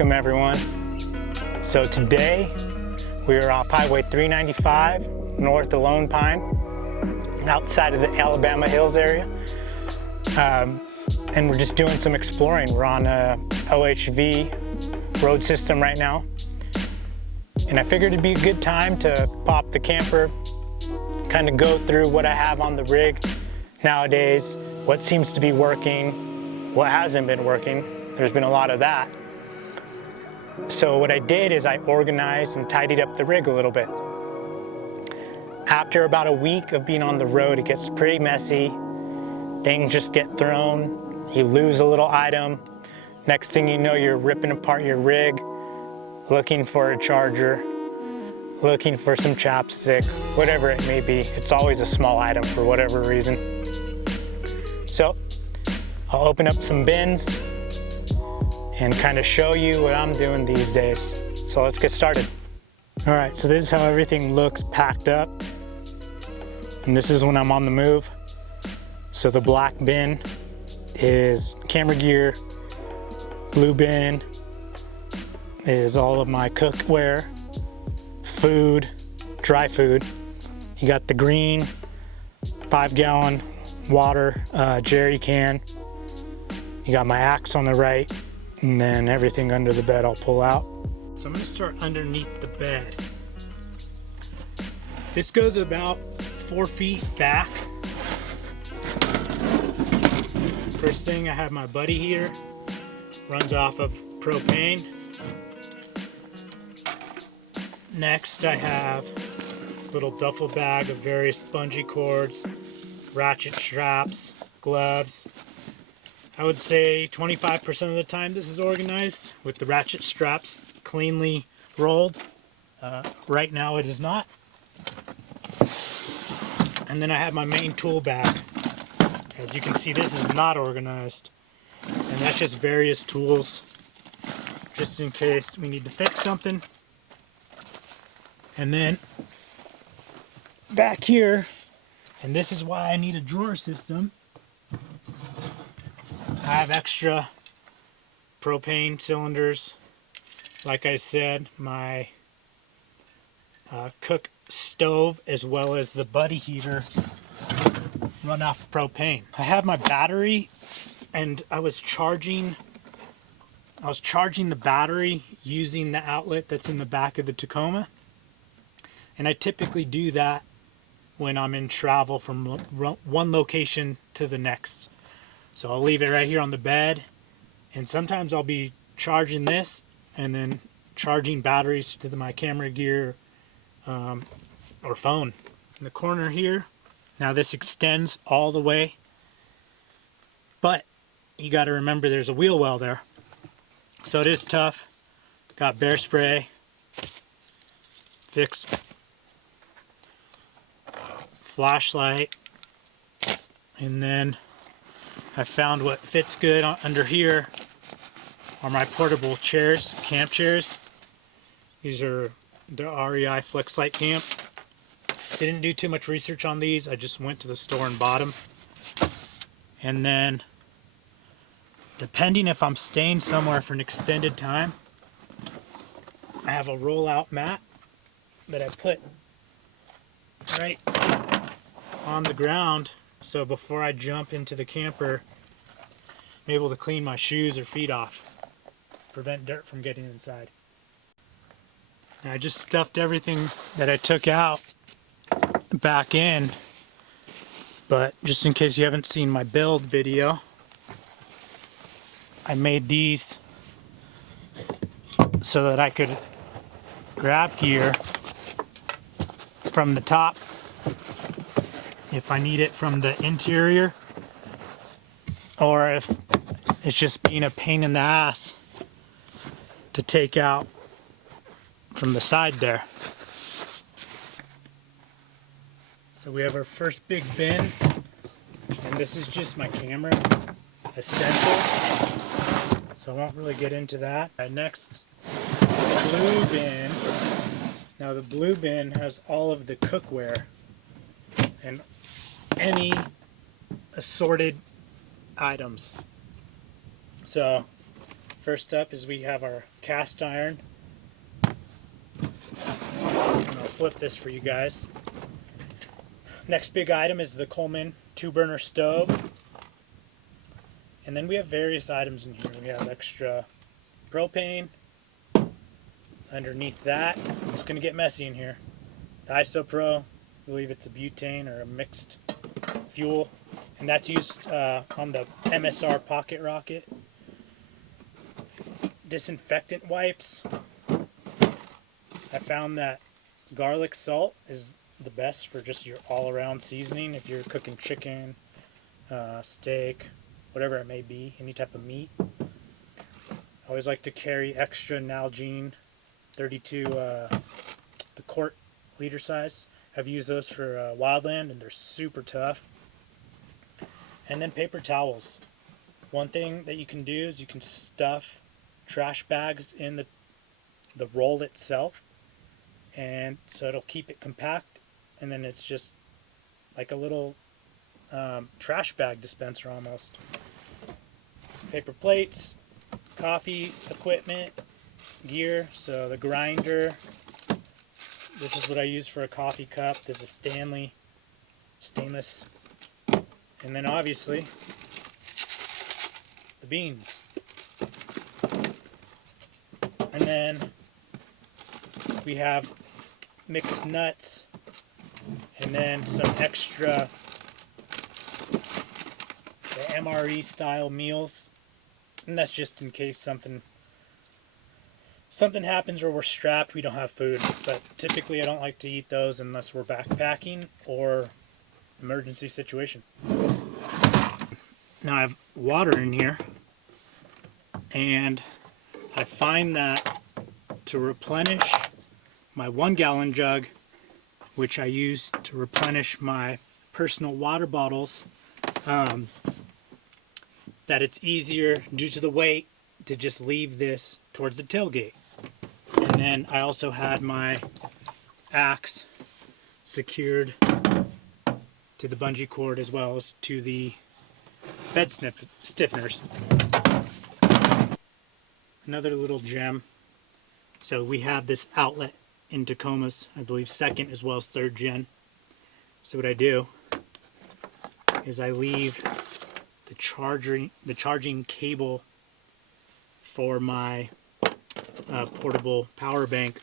Welcome everyone. So today we are off Highway 395 north of Lone Pine, outside of the Alabama Hills area, and we're just doing some exploring. We're on a OHV road system right now, and I figured it'd be a good time to pop the camper, kind of go through what I have on the rig nowadays, what seems to be working, what hasn't been working. There's been a lot of that. So what I did is I organized and tidied up the rig a little bit. After about a week of being on the road, it gets pretty messy. Things just get thrown. You lose a little item. Next thing you know, you're ripping apart your rig, looking for a charger, looking for some chapstick, whatever it may be. It's always a small item for whatever reason. So I'll open up some bins and kind of show you what I'm doing these days. So let's get started. All right, so this is how everything looks packed up. And this is when I'm on the move. So the black bin is camera gear. Blue bin is all of my cookware, food, dry food. You got the green 5-gallon water jerry can. You got my axe on the right, and then everything under the bed I'll pull out. So I'm gonna start underneath the bed. This goes about 4 feet back. First thing, I have my buddy heater, runs off of propane. Next, I have a little duffel bag of various bungee cords, ratchet straps, gloves. I would say 25% of the time this is organized with the ratchet straps cleanly rolled. Right now it is not. And then I have my main tool bag. As you can see, this is not organized. And that's just various tools, just in case we need to fix something. And then back here, and this is why I need a drawer system, I have extra propane cylinders. Like I said, my cook stove as well as the buddy heater run off propane. I have my battery, and I was charging the battery using the outlet that's in the back of the Tacoma. And I typically do that when I'm in travel from one location to the next. So I'll leave it right here on the bed, and sometimes I'll be charging this and then charging batteries to my camera gear or phone. In the corner here, now this extends all the way, but you got to remember there's a wheel well there. So it is tough. Got bear spray, fixed flashlight, and then I found what fits good under here are my portable chairs, camp chairs. These are the REI Flexlight Camp. Didn't do too much research on these. I just went to the store and bought them. And then, depending if I'm staying somewhere for an extended time, I have a roll-out mat that I put right on the ground. So before I jump into the camper, I'm able to clean my shoes or feet off, prevent dirt from getting inside. And I just stuffed everything that I took out back in, but just in case you haven't seen my build video, I made these so that I could grab gear from the top if I need it from the interior, or if it's just being a pain in the ass to take out from the side there. So we have our first big bin, and this is just my camera essentials, so I won't really get into that. Next, the blue bin. Now the blue bin has all of the cookware and any assorted items. So First up is we have our cast iron. And I'll flip this for you guys. Next big item is the Coleman 2-burner stove. And then we have various items in here. We have extra propane. Underneath that, it's going to get messy in here. The isopro, I believe it's a butane or a mixed fuel. And that's used on the MSR pocket rocket. Disinfectant wipes. I found that garlic salt is the best for just your all-around seasoning if you're cooking chicken, steak, whatever it may be, any type of meat. I always like to carry extra Nalgene 32, the quart liter size. I've used those for wildland and they're super tough. And then paper towels. One thing that you can do is you can stuff trash bags in the roll itself, and so it'll keep it compact, and then it's just like a little trash bag dispenser almost. Paper plates, coffee equipment, gear, so the grinder. This is what I use for a coffee cup. This is stainless. And then obviously the beans. And then we have mixed nuts, and then some extra the MRE style meals, and that's just in case something happens where we're strapped, we don't have food. But typically I don't like to eat those unless we're backpacking or emergency situation. Now I have water in here, and I find that to replenish my 1-gallon jug, which I use to replenish my personal water bottles, that it's easier due to the weight to just leave this towards the tailgate. And then I also had my axe secured to the bungee cord as well as to the bed stiffeners. Another little gem. So we have this outlet in Tacoma's, I believe 2nd as well as 3rd gen. So what I do is I leave the charging cable for my portable power bank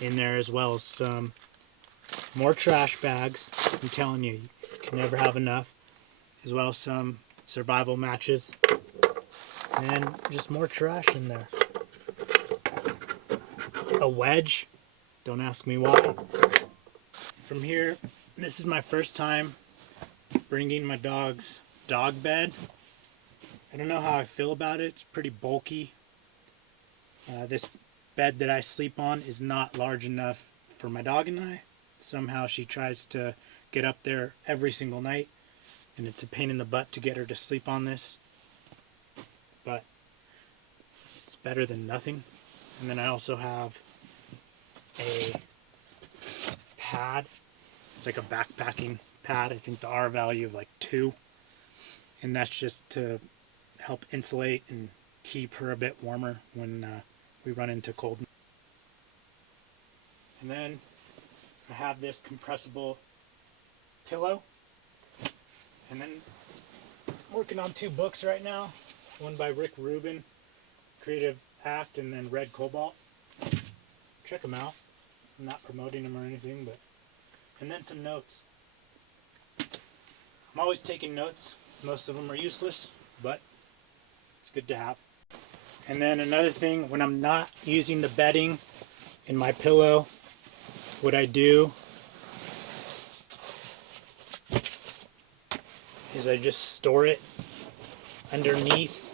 in there, as well as some more trash bags. I'm telling you, you can never have enough. As well as some survival matches. And just more trash in there. A wedge. Don't ask me why. From here, this is my first time bringing my dog's dog bed. I don't know how I feel about it. It's pretty bulky. This bed that I sleep on is not large enough for my dog and I. Somehow she tries to get up there every single night, and it's a pain in the butt to get her to sleep on this. But it's better than nothing. And then I also have a pad. It's like a backpacking pad. I think the R value of like 2. And that's just to help insulate and keep her a bit warmer when we run into cold. And then I have this compressible pillow. And then I'm working on 2 books right now. One by Rick Rubin, Creative Act, and then Red Cobalt. Check them out. I'm not promoting them or anything, but... And then some notes. I'm always taking notes. Most of them are useless, but it's good to have. And then another thing, when I'm not using the bedding in my pillow, what I do is I just store it underneath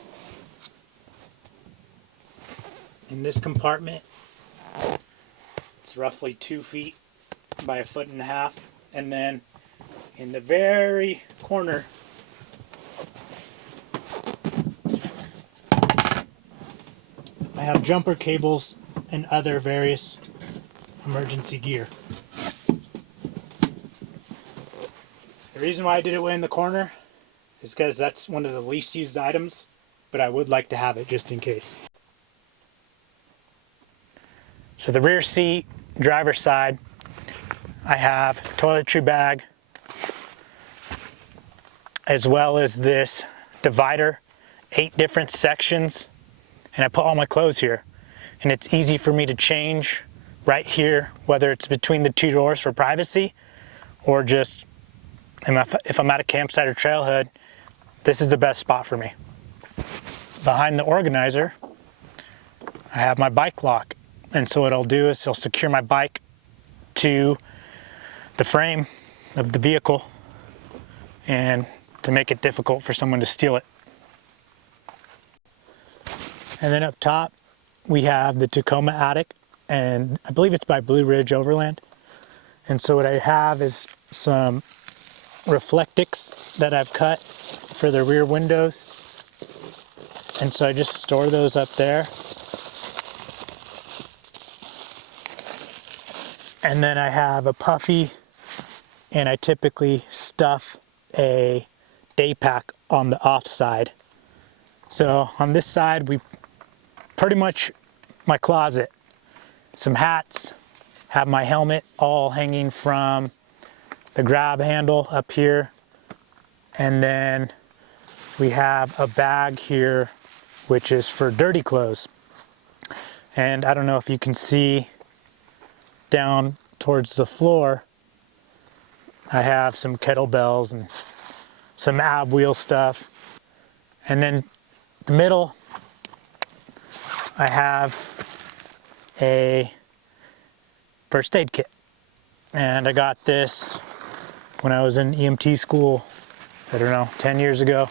in this compartment. It's roughly 2 feet by 1.5 feet, and then in the very corner I have jumper cables and other various emergency gear. The reason why I did it way in the corner is because that's one of the least used items but I would like to have it just in case. So the rear seat, driver's side, I have a toiletry bag, as well as this divider, 8 different sections, and I put all my clothes here. And it's easy for me to change right here, whether it's between the 2 doors for privacy, or just if I'm at a campsite or trailhead, this is the best spot for me. Behind the organizer, I have my bike lock. And so what I'll do is I'll secure my bike to the frame of the vehicle, and to make it difficult for someone to steal it. And then up top, we have the Tacoma attic, and I believe it's by Blue Ridge Overland. And so what I have is some reflectics that I've cut for the rear windows. And so I just store those up there. And then I have a puffy, and I typically stuff a day pack on the off side. So on this side, we pretty much my closet. Some hats, have my helmet all hanging from the grab handle up here. And then we have a bag here, which is for dirty clothes. And I don't know if you can see down towards the floor, I have some kettlebells and some ab wheel stuff. And then the middle, I have a first aid kit. And I got this when I was in EMT school, I don't know, 10 years ago.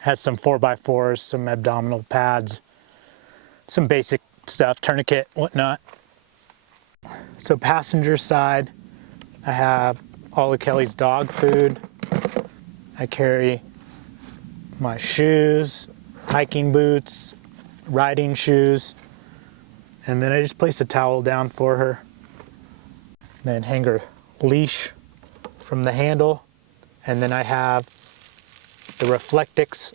Has some 4x4s, some abdominal pads, some basic stuff, tourniquet, whatnot. So passenger side, I have all of Kelly's dog food. I carry my shoes, hiking boots, riding shoes, and then I just place a towel down for her. Then hang her leash from the handle, and then I have the reflectics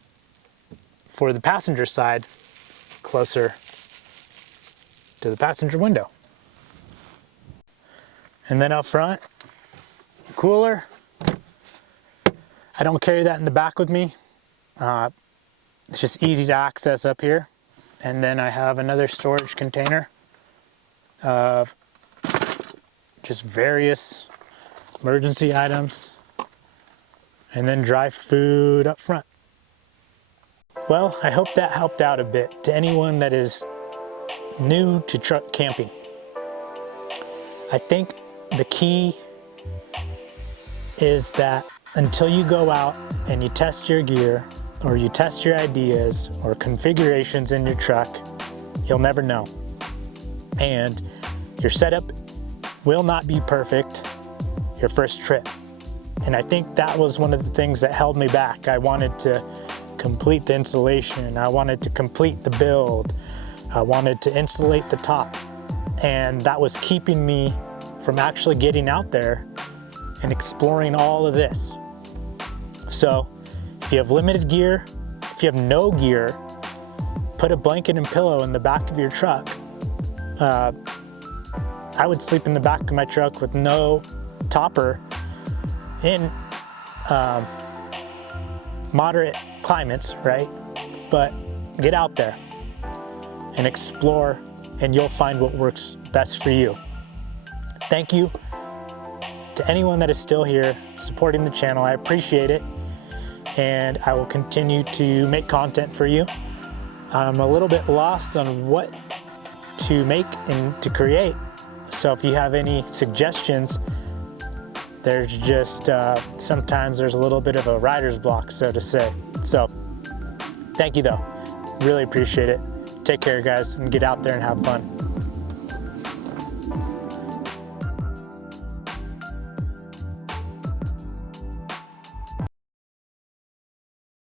for the passenger side closer to the passenger window. And then up front, cooler. I don't carry that in the back with me. It's just easy to access up here. And then I have another storage container of just various emergency items, and then dry food up front. Well, I hope that helped out a bit to anyone that is new to truck camping. I think the key is that until you go out and you test your gear, or you test your ideas or configurations in your truck, you'll never know. And your setup will not be perfect your first trip. And I think that was one of the things that held me back. I wanted to complete the insulation. I wanted to complete the build. I wanted to insulate the top. And that was keeping me from actually getting out there and exploring all of this. So if you have limited gear, if you have no gear, put a blanket and pillow in the back of your truck. I would sleep in the back of my truck with no topper in moderate climates, right? But get out there and explore, and you'll find what works best for you. Thank you to anyone that is still here supporting the channel. I appreciate it, and I will continue to make content for you. I'm a little bit lost on what to make and to create, so if you have any suggestions, there's just sometimes there's a little bit of a writer's block, so to say. So thank you though, really appreciate it. Take care guys, and get out there and have fun.